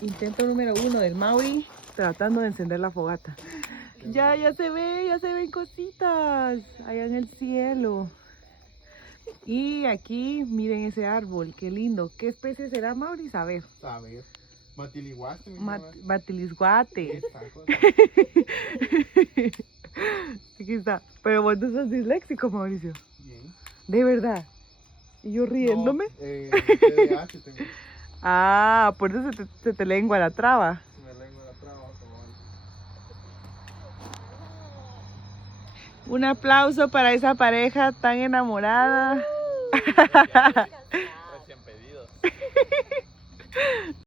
Intento número 1 del Mauri, tratando de encender la fogata. Ya se ven cositas allá en el cielo. Y aquí, miren ese árbol, qué lindo. ¿Qué especie será, Mauri? A ver. Matiliguate. Batilisguate. Aquí está. Pero vos no sos disléxico, Mauricio. Bien. ¿De verdad? ¿Y yo riéndome? No, TDAH tengo. Ah, por eso se te lengua la traba. Me lengua la traba, cabal. Un aplauso para esa pareja tan enamorada. Recién pedidos.